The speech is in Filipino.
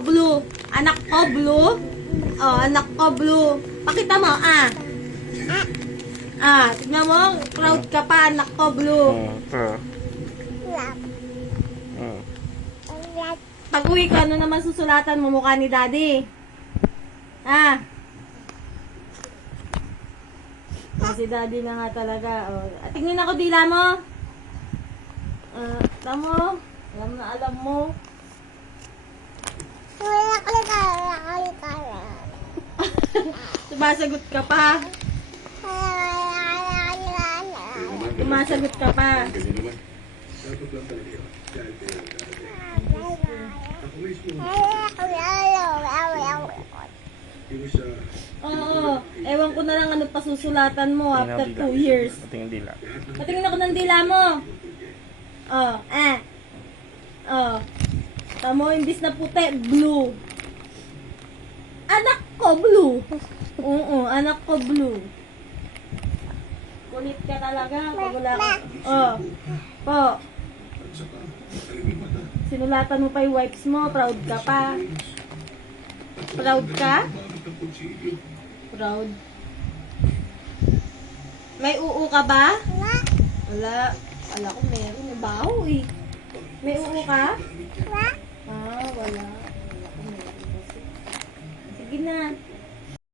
Blue. Anak ko, Blue. Oh, anak ko, Blue. Pakita mo, tignan mo. Proud ka pa, anak ko, Blue. Pag uwi ka, ano naman susulatan mo? Mukha ni Daddy. Si Daddy na nga talaga. Oh. Tingnan ako dila mo. Tamo. Alam mo. Sumasagot ka pa. Sumasagot ka pa. Oo. Ewan ko na lang ano pasusulatan mo after 2 years. Patingin dila. Patingin ako ng dila mo. Tamo, imbis na puti, blue. Anak ko, blue. Oo, anak ko, blue. Kulit ka talaga pag wala ka. Po. Sinulatan mo pa yung wipes mo, proud ka pa. Proud ka? Proud. May uu ka ba? Wala. Wala ko meron. May baho eh. May uu ka? Wala. Wala ko meron kasi. Sige na.